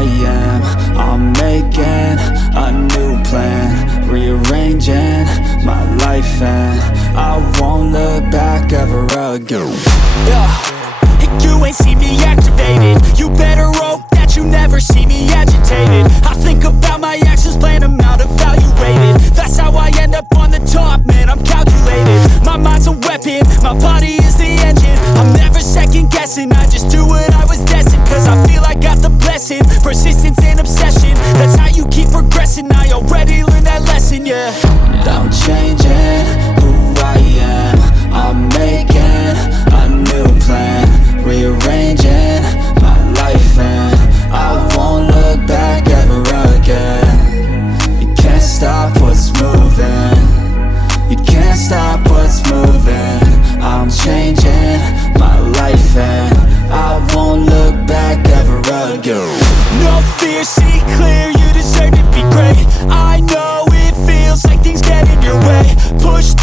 I am. I'm making a new plan, rearranging my life, and I won't look back ever again. You ain't see me activated. You better hope that you never see me agitated. I think about my actions, plan them out, evaluated. That's how I end up on the top, man, I'm calculated. My mind's a weapon, my body is the engine. I'm never second guessing, I just do what I was destined. Cause I feel I got the blessing, persistence and obsession. That's how you keep progressing, I already learned that lesson, yeah. I'm changing who I am. I'm making a new plan, rearranging my life, and I won't look back ever again. You can't stop what's moving. You can't stop what's moving. I'm changing my life, and I won't look back ever again. No fear, see clear, you deserve to be great. I know it feels like things get in your way. Push